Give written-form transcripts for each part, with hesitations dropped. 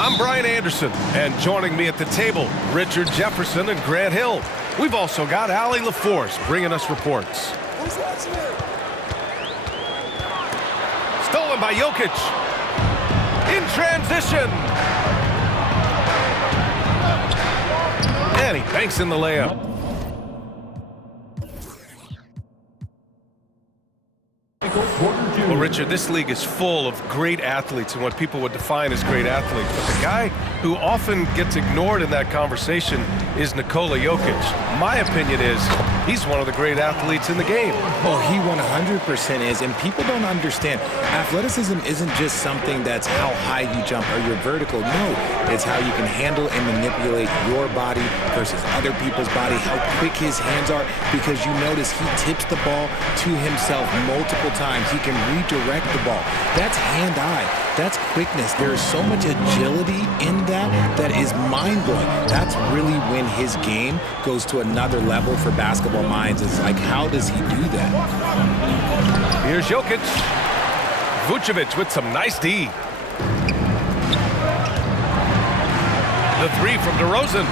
I'm Brian Anderson, and joining me at the table, Richard Jefferson and Grant Hill. We've also got Allie LaForce bringing us reports. Who's watching it? Stolen by Jokic. In transition. And he banks in the layup. Well, Richard, this league is full of great athletes and what people would define as great athletes. But the guy who often gets ignored in that conversation is Nikola Jokic. My opinion is he's one of the great athletes in the game. Oh, he 100% is, and people don't understand. Athleticism isn't just something that's how high you jump or you're vertical. No, it's how you can handle and manipulate your body versus other people's body, how quick his hands are, because you notice he tips the ball to himself multiple times. He can redirect the ball. That's hand-eye. That's quickness. There is so much agility in that is mind-blowing. That's really when his game goes to another level for basketball minds. It's like, how does he do that? Here's Jokic. Vucevic with some nice D. The three from DeRozan.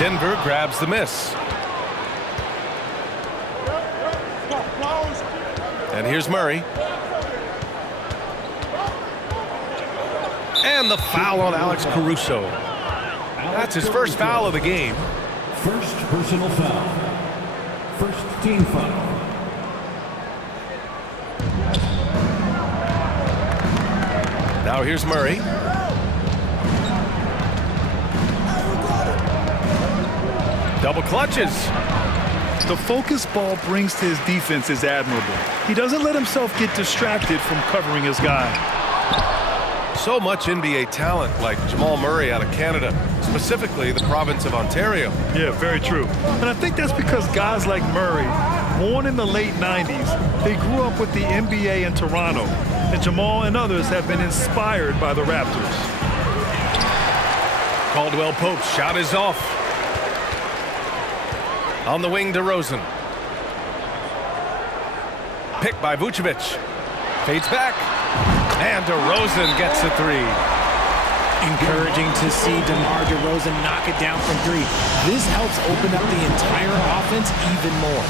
Denver grabs the miss. And here's Murray. And the foul on Alex Caruso. That's his first foul of the game. First personal foul. First team foul. Now here's Murray. Double clutches. The focus ball brings to his defense is admirable. He doesn't let himself get distracted from covering his guy. So much NBA talent like Jamal Murray out of Canada, specifically the province of Ontario. Yeah, very true. And I think that's because guys like Murray, born in the late 90s, they grew up with the NBA in Toronto. And Jamal and others have been inspired by the Raptors. Caldwell Pope's shot is off. On the wing, DeRozan. Picked by Vucevic. Fades back. And DeRozan gets a three. Encouraging to see DeMar DeRozan knock it down from three. This helps open up the entire offense even more.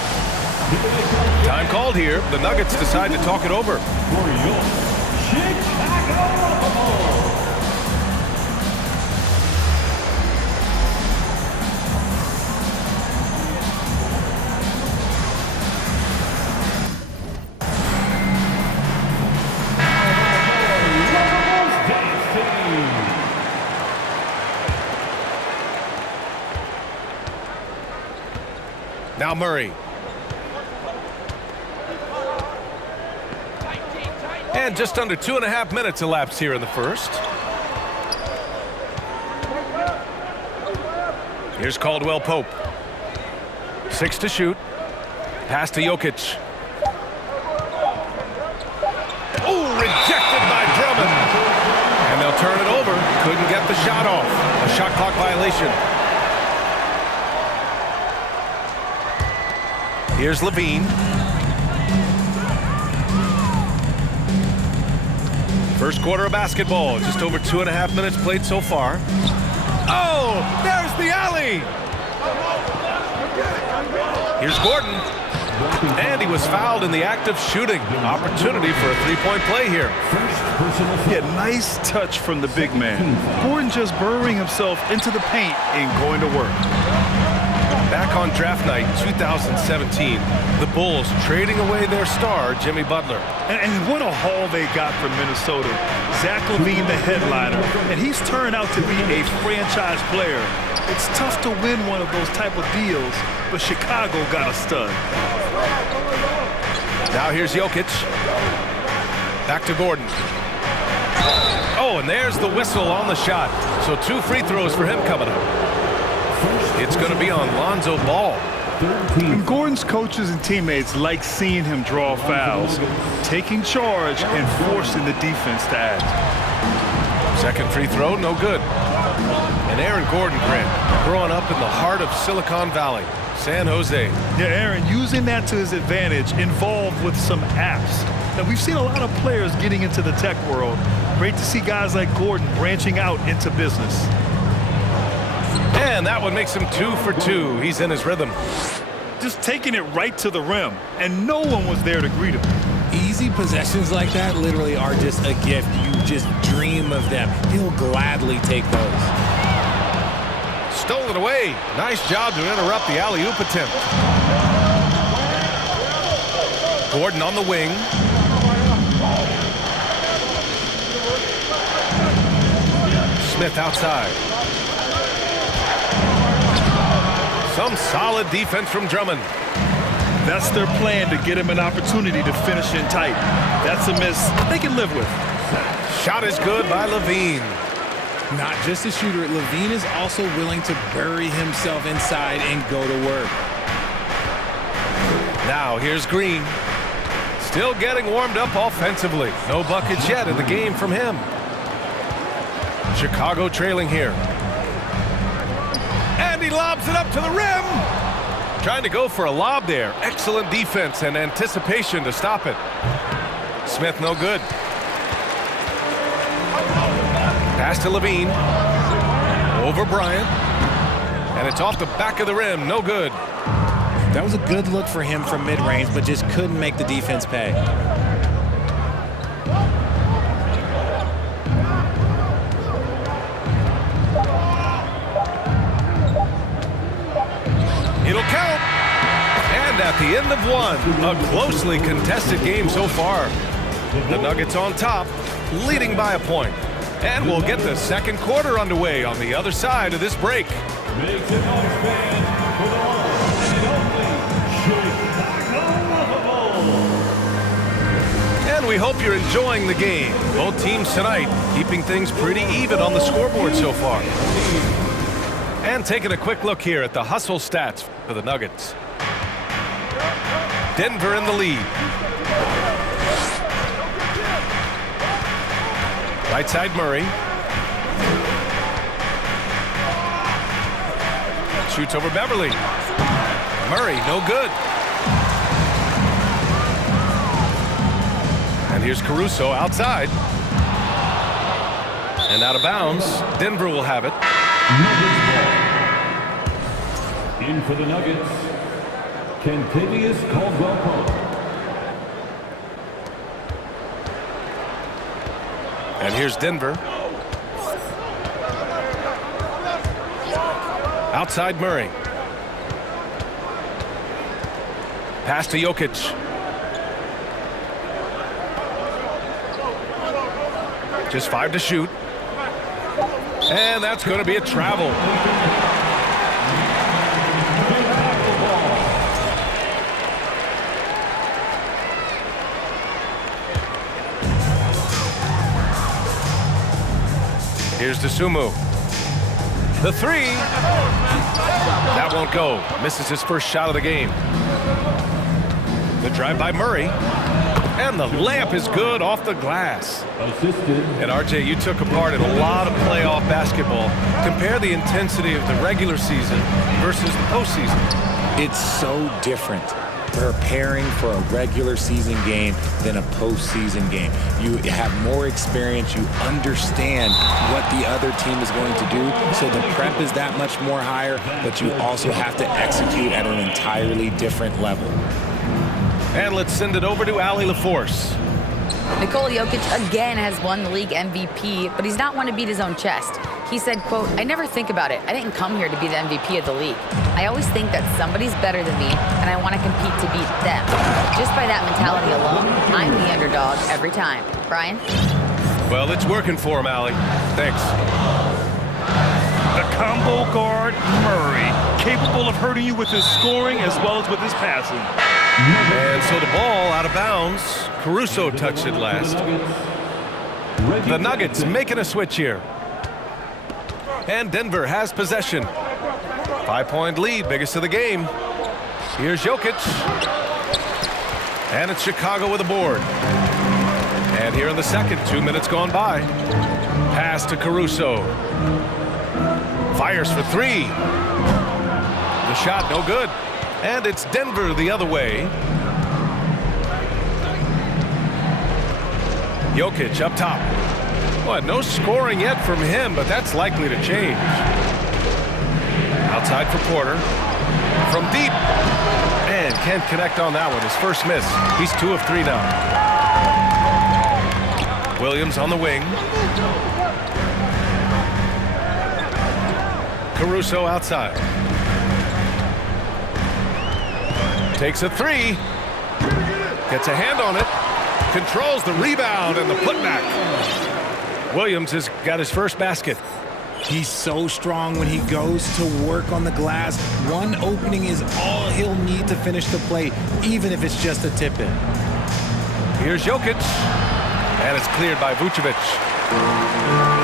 Time called here. The Nuggets decide to talk it over. For your Chicago. Now Murray. And just under 2.5 minutes elapsed here in the first. Here's Caldwell Pope. 6 to shoot. Pass to Jokic. Oh, rejected by Drummond. And they'll turn it over. Couldn't get the shot off. A shot clock violation. Here's Levine. First quarter of basketball. Just over 2.5 minutes played so far. Oh, there's the alley. Here's Gordon. And he was fouled in the act of shooting. Opportunity for a three-point play here. Yeah, nice touch from the big man. Gordon just burrowing himself into the paint and going to work. Back on draft night 2017, the Bulls trading away their star, Jimmy Butler. And what a haul they got from Minnesota. Zach LaVine, the headliner, and he's turned out to be a franchise player. It's tough to win one of those type of deals, but Chicago got a stud. Now here's Jokic. Back to Gordon. Oh, and there's the whistle on the shot. So 2 free throws for him coming up. It's going to be on Lonzo Ball. And Gordon's coaches and teammates like seeing him draw fouls, taking charge and forcing the defense to act. Second free throw, no good. And Aaron Gordon, Grant, growing up in the heart of Silicon Valley, San Jose. Yeah, Aaron, using that to his advantage, involved with some apps. Now, we've seen a lot of players getting into the tech world, Great to see guys like Gordon branching out into business. And that one makes him 2 for 2. He's in his rhythm. Just taking it right to the rim, and no one was there to greet him. Easy possessions like that literally are just a gift. You just dream of them. He'll gladly take those. Stolen away. Nice job to interrupt the alley-oop attempt. Gordon on the wing. Smith outside. Some solid defense from Drummond. That's their plan, to get him an opportunity to finish in tight. That's a miss they can live with. Shot is good by Levine. Not just a shooter, Levine is also willing to bury himself inside and go to work. Now here's Green. Still getting warmed up offensively. No buckets yet in the game from him. Chicago trailing here. And he lobs it up to the rim. Trying to go for a lob there. Excellent defense and anticipation to stop it. Smith no good. Pass to Levine. Over Bryant. And it's off the back of the rim. No good. That was a good look for him from mid-range, but just couldn't make the defense pay. It'll count. And at the end of one, a closely contested game so far. The Nuggets on top, leading by a point. And we'll get the second quarter underway on the other side of this break. Make some noise, fans, for the one and only Chicago. And we hope you're enjoying the game. Both teams tonight keeping things pretty even on the scoreboard so far. And taking a quick look here at the hustle stats for the Nuggets. Denver in the lead. Right side Murray. Shoots over Beverly. Murray, no good. And here's Caruso outside. And out of bounds. Denver will have it. In for the Nuggets, Kentavious Caldwell-Pope. And here's Denver. Outside Murray. Pass to Jokic. Just 5 to shoot. And that's going to be a travel. Here's Dosunmu. The three. That won't go. Misses his first shot of the game. The drive by Murray. And the layup is good off the glass. Assisted. And RJ, you took a part in a lot of playoff basketball. Compare the intensity of the regular season versus the postseason. It's so different preparing for a regular season game than a postseason game. You have more experience. You understand what the other team is going to do. So the prep is that much more higher, but you also have to execute at an entirely different level. And let's send it over to Allie LaForce. Nikola Jokic again has won the league MVP, but he's not one to beat his own chest. He said, quote, "I never think about it. I didn't come here to be the MVP of the league. I always think that somebody's better than me, and I want to compete to beat them. Just by that mentality alone, I'm the underdog every time." Brian? Well, it's working for him, Allie. Thanks. The combo guard, Murray, capable of hurting you with his scoring as well as with his passing. And so the ball out of bounds. Caruso touched it last. The Nuggets making a switch here. And Denver has possession. 5-point lead, biggest of the game. Here's Jokic. And it's Chicago with a board. And here in the second, 2 minutes gone by. Pass to Caruso. Fires for three. The shot no good. And it's Denver the other way. Jokic up top. Well, no scoring yet from him, but that's likely to change. Outside for Porter. From deep. And can't connect on that one. His first miss. He's 2 of 3 now. Williams on the wing. Caruso outside. Takes a 3. Gets a hand on it. Controls the rebound and the putback. Williams has got his first basket. He's so strong when he goes to work on the glass. One opening is all he'll need to finish the play, even if it's just a tip-in. Here's Jokic. And it's cleared by Vucevic.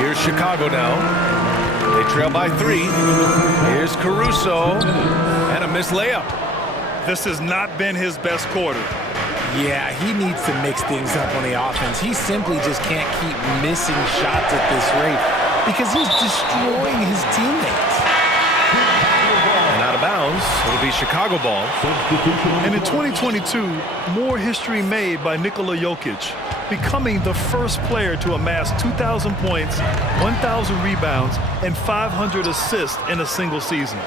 Here's Chicago now. They trail by 3. Here's Caruso. And a missed layup. This has not been his best quarter. Yeah, he needs to mix things up on the offense. He simply just can't keep missing shots at this rate because he's destroying his teammates. And out of bounds, it'll be Chicago ball. And in 2022, more history made by Nikola Jokic, becoming the first player to amass 2,000 points, 1,000 rebounds, and 500 assists in a single season.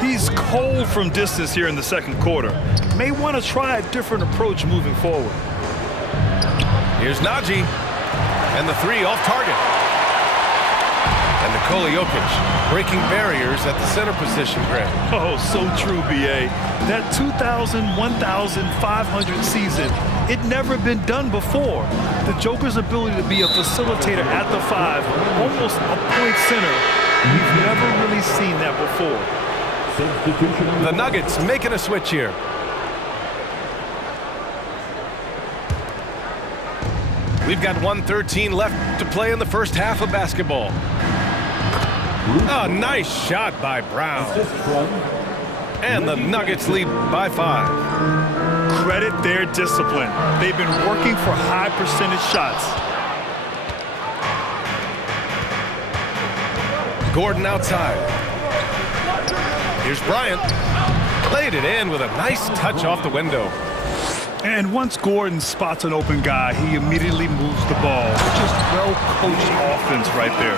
He's cold from distance here in the second quarter. May want to try a different approach moving forward. Here's Najee. And the 3 off target. And Nikola Jokic breaking barriers at the center position, Greg. Oh, so true, B.A. That 2,000, 1,500 season, it never been done before. The Joker's ability to be a facilitator at the 5, almost a point center, we've never really seen that before. The Nuggets making a switch here. We've got 1:13 left to play in the first half of basketball. Oh, nice shot by Brown. And the Nuggets lead by 5. Credit their discipline. They've been working for high percentage shots. Gordon outside. Here's Bryant. Laid it in with a nice touch off the window. And once Gordon spots an open guy, he immediately moves the ball. Just well-coached offense right there.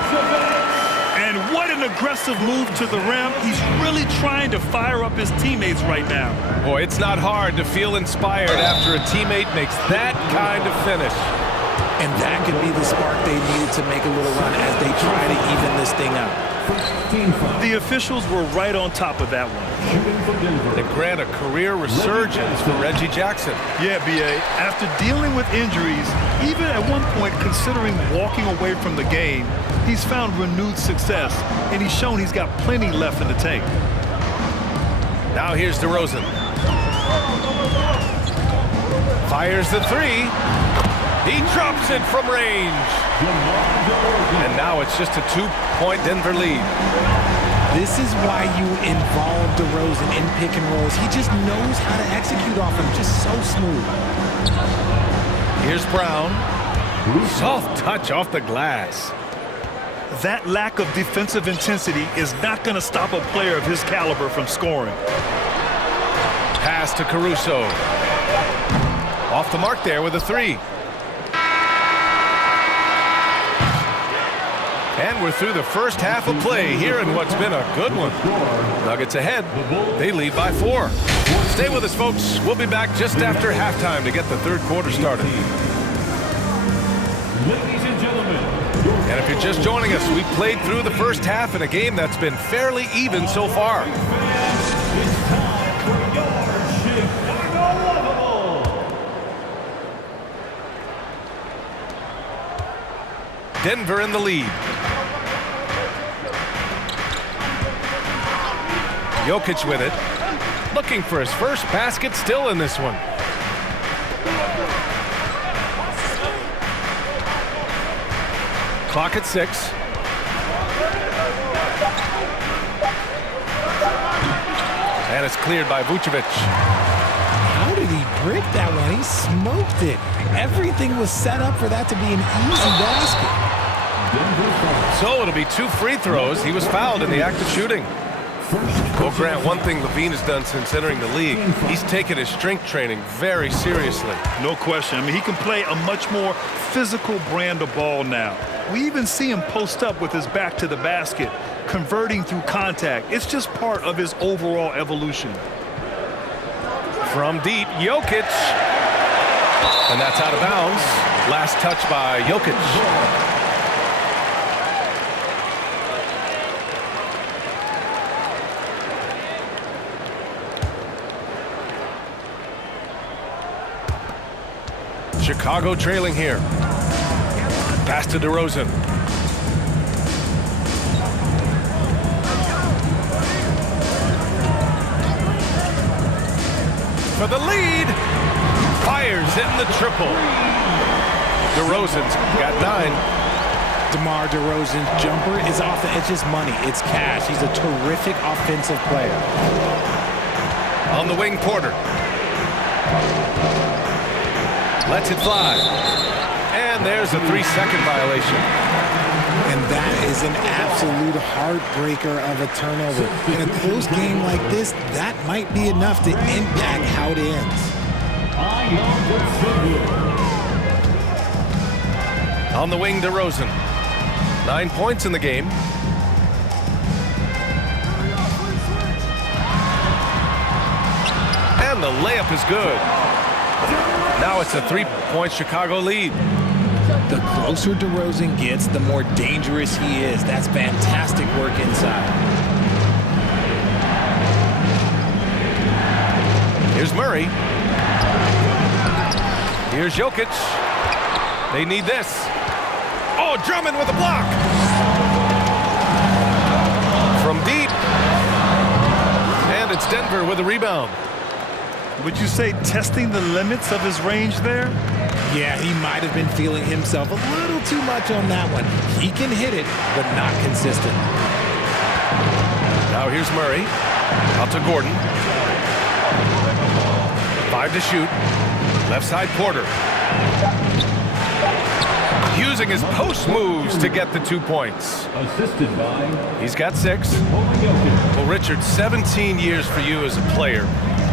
And what an aggressive move to the rim. He's really trying to fire up his teammates right now. Boy, it's not hard to feel inspired after a teammate makes that kind of finish. And that could be the spark they needed to make a little run as they try to even this thing out. The officials were right on top of that one. They grant a career resurgence for Reggie Jackson. Yeah, B.A. After dealing with injuries, even at one point considering walking away from the game, he's found renewed success, and he's shown he's got plenty left in the tank. Now here's DeRozan. Fires the 3. He drops it from range. And now it's just a 2-point Denver lead. This is why you involve DeRozan in pick and rolls. He just knows how to execute off him, just so smooth. Here's Brown. Soft touch off the glass. That lack of defensive intensity is not going to stop a player of his caliber from scoring. Pass to Caruso. Off the mark there with a 3. And we're through the first half of play here in what's been a good one. Nuggets ahead. They lead by 4. Stay with us, folks. We'll be back just after halftime to get the third quarter started. Ladies and gentlemen. And if you're just joining us, we've played through the first half in a game that's been fairly even so far. It's time for your Chicago Lovable. Denver in the lead. Jokic with it. Looking for his first basket still in this one. Clock at 6. And it's cleared by Vucevic. How did he brick that one? He smoked it. Everything was set up for that to be an easy basket. So it'll be 2 free throws. He was fouled in the act of shooting. Well, Grant, one thing Levine has done since entering the league, he's taken his strength training very seriously. No question. I mean, he can play a much more physical brand of ball now. We even see him post up with his back to the basket, converting through contact. It's just part of his overall evolution. From deep, Jokic. And that's out of bounds. Last touch by Jokic. Chicago trailing here. Pass to DeRozan. For the lead. Fires in the triple. DeRozan's got 9. DeMar DeRozan's jumper is off it's just money. It's cash. He's a terrific offensive player. On the wing, Porter. Lets it fly. And there's a 3-second violation. And that is an absolute heartbreaker of a turnover. In a close game like this, that might be enough to impact how it ends. On the wing, DeRozan. 9 points in the game. And the layup is good. Now it's a 3-point Chicago lead. The closer DeRozan gets, the more dangerous he is. That's fantastic work inside. Here's Murray. Here's Jokic. They need this. Oh, Drummond with a block. From deep. And it's Denver with a rebound. Would you say testing the limits of his range there? Yeah, he might have been feeling himself a little too much on that one. He can hit it, but not consistent. Now here's Murray. Out to Gordon. 5 to shoot. Left side, Porter. Using his post moves to get the 2 points. Assisted by... He's got 6. Well, Richard, 17 years for you as a player.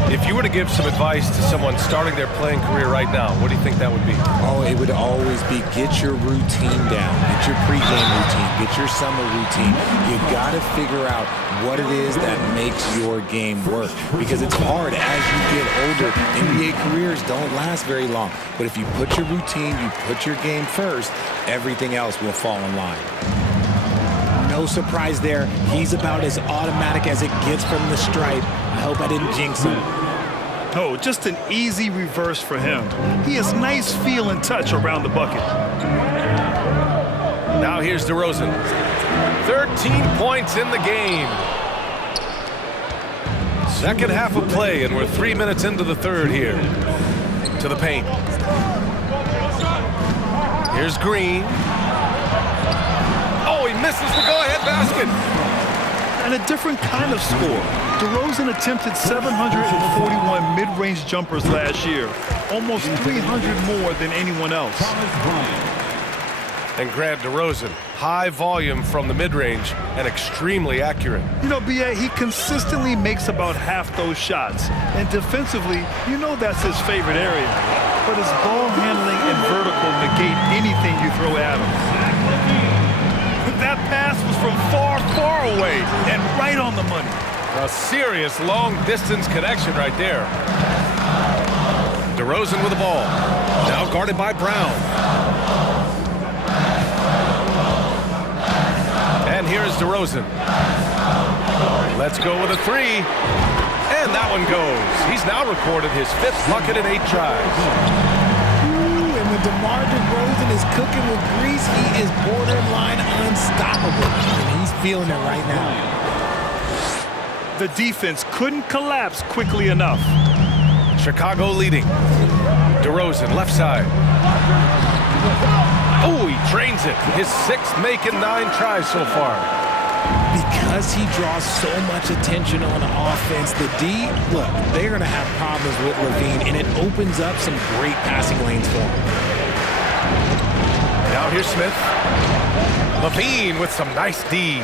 If you were to give some advice to someone starting their playing career right now, what do you think that would be? Oh, it would always be get your routine down. Get your pregame routine. Get your summer routine. You got to figure out what it is that makes your game work. Because it's hard as you get older. NBA careers don't last very long. But if you put your routine, you put your game first, everything else will fall in line. No surprise there. He's about as automatic as it gets from the stripe. I hope I didn't jinx him. Oh, just an easy reverse for him. He has nice feel and touch around the bucket. Now here's DeRozan. 13 points in the game. Second half of play, and we're 3 minutes into the third here. To the paint. Here's Green. Oh, he misses the go-ahead basket. And a different kind of score. DeRozan attempted 741 mid-range jumpers last year, almost 300 more than anyone else. And Grant, DeRozan, high volume from the mid-range and extremely accurate. You know, B.A., he consistently makes about half those shots. And defensively, you know that's his favorite area. But his ball handling and vertical negate anything you throw at him. That pass was from far, far away and right on the money. A serious long-distance connection right there. DeRozan with the ball. Now guarded by Brown. And here's DeRozan. Let's go with a 3. And that one goes. He's now recorded his 5th bucket in 8 tries. And when DeMar DeRozan is cooking with grease, he is borderline unstoppable. And he's feeling it right now. The defense couldn't collapse quickly enough. Chicago leading. DeRozan, left side. Oh, he drains it. His 6th making 9 tries so far. Because he draws so much attention on offense, the D, look, they're going to have problems with Levine, and it opens up some great passing lanes for him. Now here's Smith. Levine with some nice D.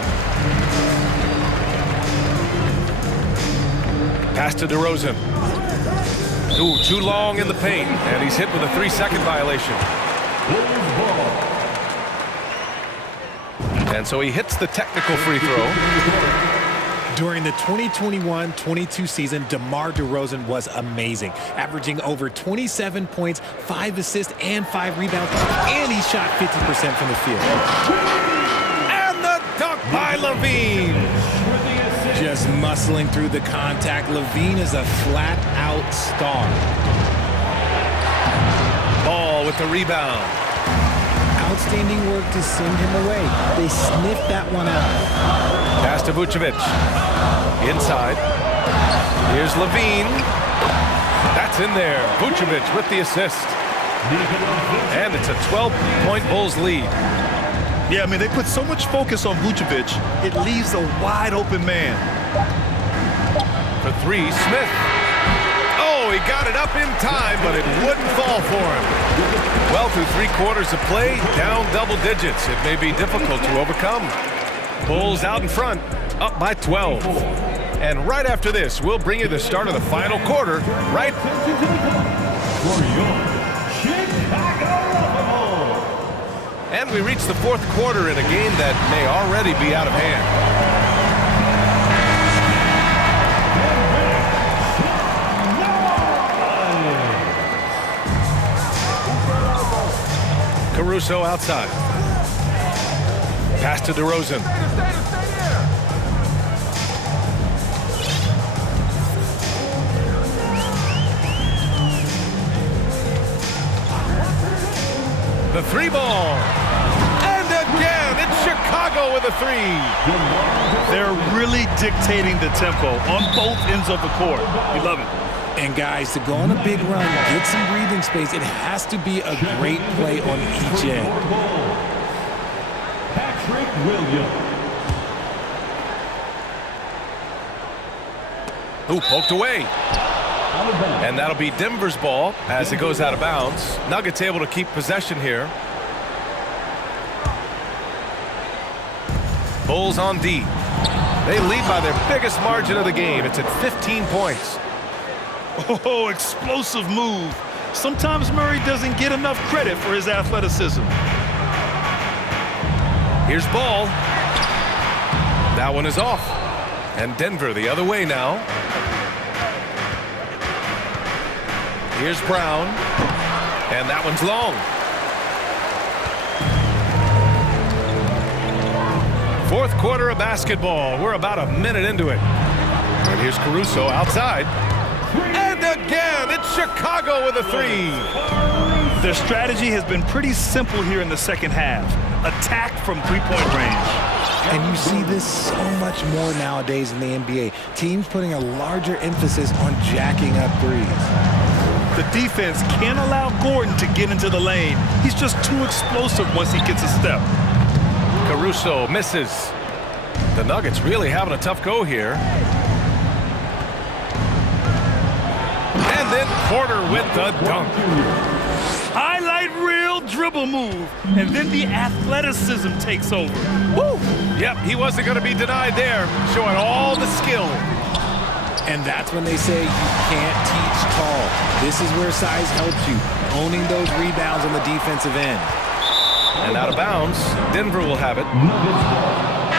Pass to DeRozan. Ooh, too long in the paint, and he's hit with a 3-second violation. And so he hits the technical free throw. During the 2021-22 season, DeMar DeRozan was amazing, averaging over 27 points, 5 assists, and 5 rebounds, and he shot 50% from the field. And the dunk by Levine. Just muscling through the contact, Levine is a flat-out star. Ball with the rebound. Outstanding work to send him away. They sniffed that one out. Pass to Vucevic. Inside. Here's Levine. That's in there. Vucevic with the assist. And it's a 12-point Bulls lead. Yeah, I mean, they put so much focus on Vucevic, it leaves a wide-open man. For 3, Smith. Oh, he got it up in time, but it wouldn't fall for him. Well, through 3 quarters of play, down double digits. It may be difficult to overcome. Bulls out in front, up by 12. And right after this, we'll bring you the start of the final quarter, right? And we reach the 4th quarter in a game that may already be out of hand. Caruso outside. Pass to DeRozan. The 3 ball. And again, it's Chicago with a 3. They're really dictating the tempo on both ends of the court. We love it. And guys, to go on a big run, get some breathing space, it has to be a great play on each end. Patrick Williams. Ooh, poked away. And that'll be Denver's ball as it goes out of bounds. Nuggets able to keep possession here. Bulls on D. They lead by their biggest margin of the game. It's at 15 points. Oh, explosive move. Sometimes Murray doesn't get enough credit for his athleticism. Here's Ball. That one is off. And Denver the other way now. Here's Brown. And that one's long. Fourth quarter of basketball. We're about a minute into it. And here's Caruso outside. And again, it's Chicago with a 3. Their strategy has been pretty simple here in the second half. Attack from 3-point range. And you see this so much more nowadays in the NBA. Teams putting a larger emphasis on jacking up threes. The defense can't allow Gordon to get into the lane. He's just too explosive once he gets a step. Caruso misses. The Nuggets really having a tough go here. And then Porter with the dunk. Highlight reel dribble move. And then the athleticism takes over. Woo! Yep, he wasn't going to be denied there. Showing all the skill. And that's when they say you can't teach tall. This is where size helps you, owning those rebounds on the defensive end. And out of bounds, Denver will have it.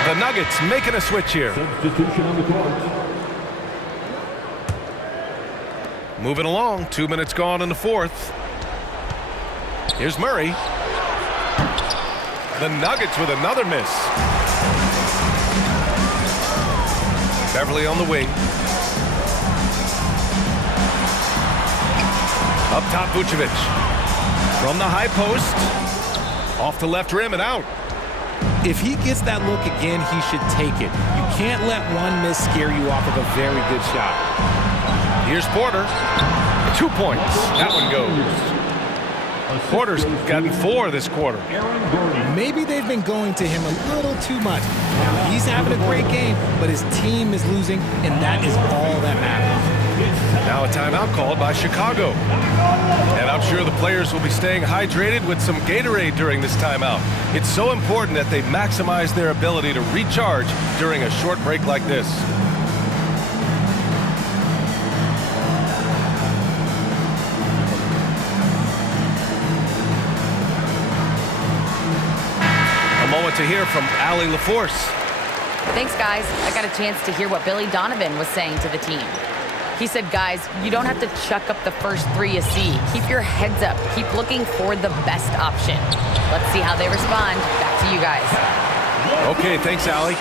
The Nuggets making a switch here. Substitution on the court. Moving along, 2 minutes gone in the 4th. Here's Murray. The Nuggets with another miss. Beverly on the wing. Up top, Vucevic. From the high post. Off the left rim and out. If he gets that look again, he should take it. You can't let one miss scare you off of a very good shot. Here's Porter. 2 points. That one goes. Porter's gotten 4 this quarter. Maybe they've been going to him a little too much. Now, he's having a great game, but his team is losing, and that is all that matters. Now a timeout called by Chicago. And I'm sure the players will be staying hydrated with some Gatorade during this timeout. It's so important that they maximize their ability to recharge during a short break like this. to hear from Allie LaForce. Thanks, guys. I got a chance to hear what Billy Donovan was saying to the team. He said, guys, you don't have to chuck up the first three you see. Keep your heads up. Keep looking for the best option. Let's see how they respond. Back to you guys. Okay, thanks, Allie.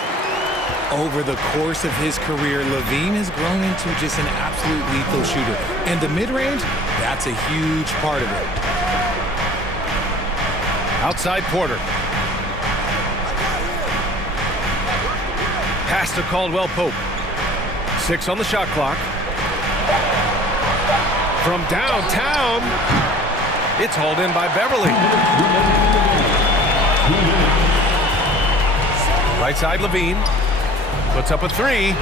Over the course of his career, Levine has grown into just an absolute lethal shooter. And the mid-range, that's a huge part of it. Outside Porter. Pass to Caldwell Pope. 6 on the shot clock. From downtown, it's hauled in by Beverly. Right side Levine. Puts up a 3.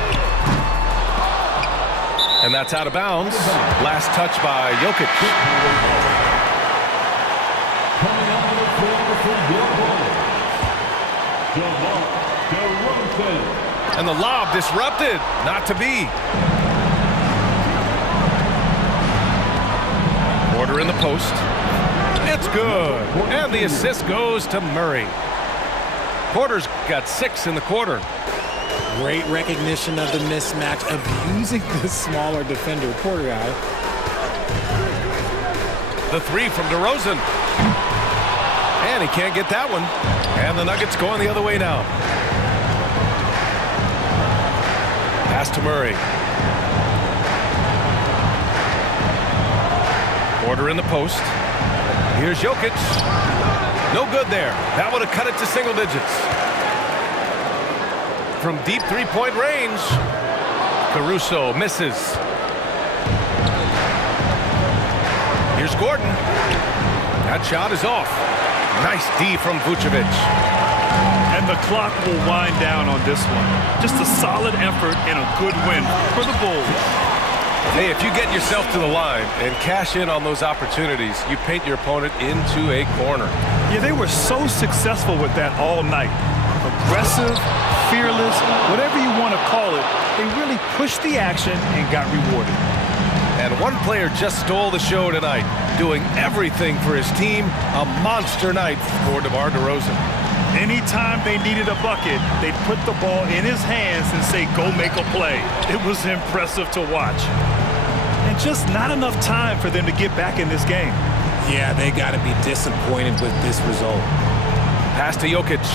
And that's out of bounds. Last touch by Jokic. Coming out of the floor for your Bullets, DeRozan. And the lob disrupted. Not to be. Porter in the post. It's good. And the assist goes to Murray. Porter's got 6 in the quarter. Great recognition of the mismatch, abusing the smaller defender. Porter guy. The 3 from DeRozan. And he can't get that one. And the Nuggets going the other way now. Pass to Murray. Porter in the post. Here's Jokic. No good there. That would have cut it to single digits. From deep three-point range, Caruso misses. Here's Gordon. That shot is off. Nice D from Vucevic. And the clock will wind down on this one. Just a solid effort and a good win for the Bulls. Hey, if you get yourself to the line and cash in on those opportunities, you paint your opponent into a corner. Yeah, they were so successful with that all night. Aggressive, fearless, whatever you want to call it, they really pushed the action and got rewarded. And one player just stole the show tonight, doing everything for his team. A monster night for DeMar DeRozan. Anytime they needed a bucket, they'd put the ball in his hands and say, go make a play. It was impressive to watch. And just not enough time for them to get back in this game. Yeah, they got to be disappointed with this result. Pass to Jokic.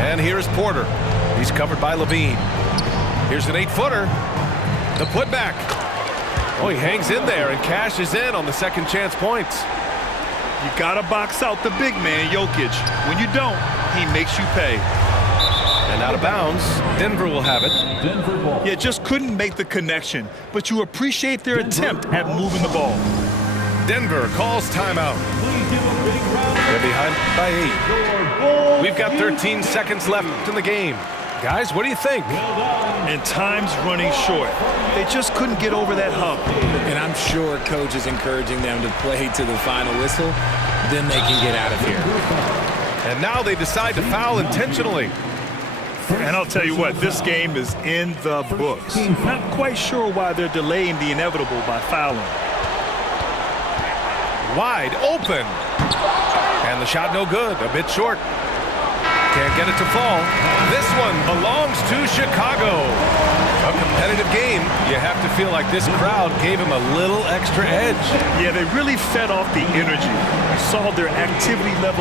And here's Porter. He's covered by Levine. Here's an 8-footer. The putback. Oh, he hangs in there and cashes in on the second chance points. You got to box out the big man, Jokic. When you don't, he makes you pay. And out of bounds, Denver will have it. Denver ball. Yeah, just couldn't make the connection, but you appreciate their attempt at moving the ball. Denver calls timeout. Please give a big round of They're behind by 8. your Bulls. We've got 13 seconds left in the game. Guys, what do you think? And time's running short. They just couldn't get over that hump. And I'm sure coach is encouraging them to play to the final whistle. Then they can get out of here. And now they decide to foul intentionally. And I'll tell you what, this game is in the books. Not quite sure why they're delaying the inevitable by fouling. Wide open. And the shot no good, a bit short. Can't get it to fall. This one belongs to Chicago. A competitive game. You have to feel like this crowd gave him a little extra edge. Yeah, they really fed off the energy. Saw their activity level